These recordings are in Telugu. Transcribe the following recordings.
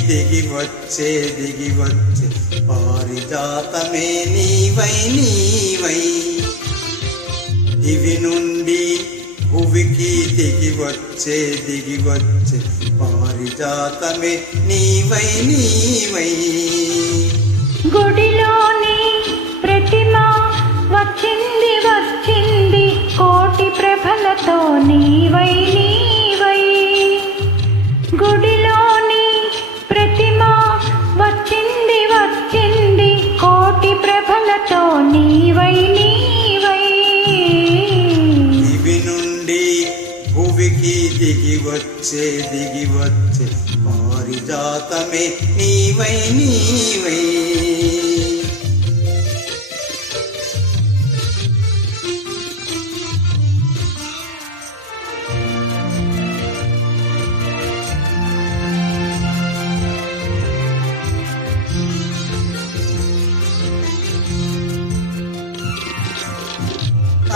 దిగి వచ్చే పారిజాతమే నీవై దివి నుండి భువికి దిగి వచ్చే పారిజాతమే నీవై గుడిలోని ప్రతిమ వచ్చింది కోటి ప్రభలతో నీవై గుడిలోని ప్రతిమ వచ్చింది కోటి ప్రభలతో నీవై దివి నుండి భువికి దిగి వచ్చే పారిజాతమే నీవై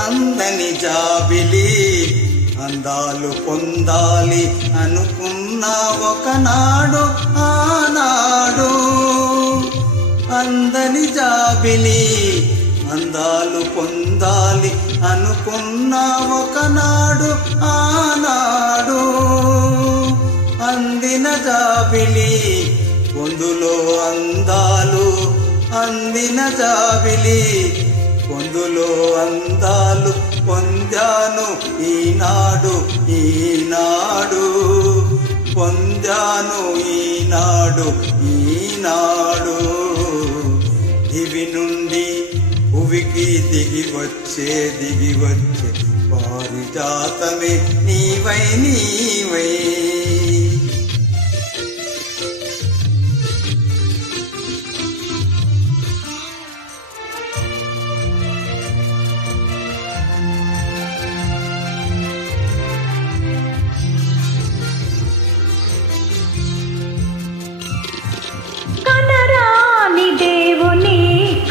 అందని జాబిలి అందాలు పొందాలి అనుకున్న ఒకనాడు ఆనాడు అందని జాబిలి అందాలు పొందాలి అనుకున్న ఒకనాడు ఆనాడు అందిన జాబిలి పొందులో అందాలు అందిన జాబిలి పొందులో అందాలు పొందాను ఈనాడు పొందాను ఈనాడు దివి నుండి భువికి దిగి వచ్చే పారిజాతమే నీవై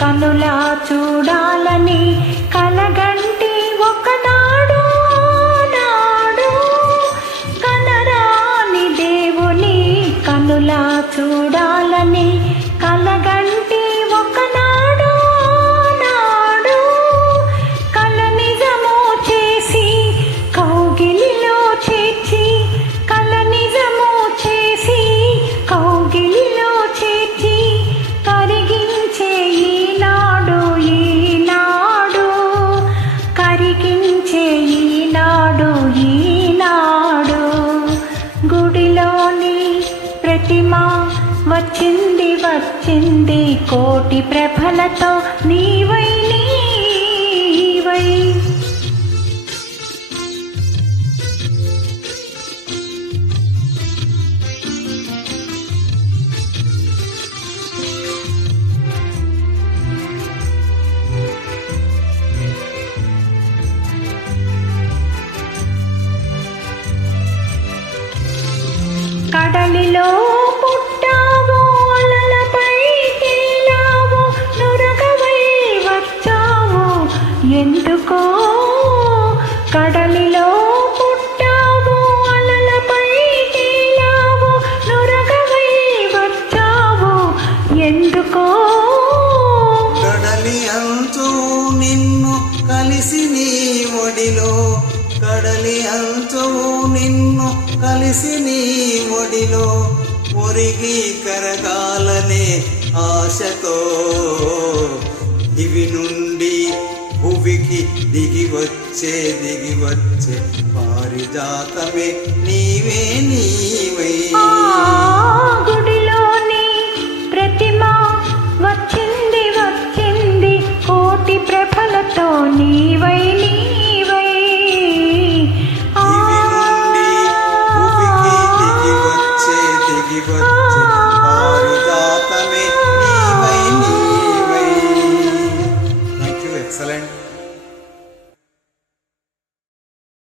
కనులా చూడాలని కలగంటి ఒకనాడు కనరాని దేవుని కనులా చూడాలని కలగంటి ఒకనాడు కల నిజము చేసి కౌగిలిలో చేర్చి కల నిజము చేసి కౌగిలిలో చేర్చి కరిగించే గుడిలోని ప్రతిమ వచ్చింది కోటి ప్రభలతో నీవై కడలిలో పుట్టావు అలలపై తేలావు నురగవై వచ్చావు ఎందుకో కడలిలో పుట్టావు అలలపై తేలావు నురగవై వచ్చావు ఎందుకో కడలి అంచు నిన్ను కలిసి నీ ఒడిలో కడలి అంచు నిన్ను కలిసి నీ ఒడిలో ఒరిగి కరగాలనే ఆశతో దివి నుండి భువికి దిగి వచ్చే పారిజాతమే నీవై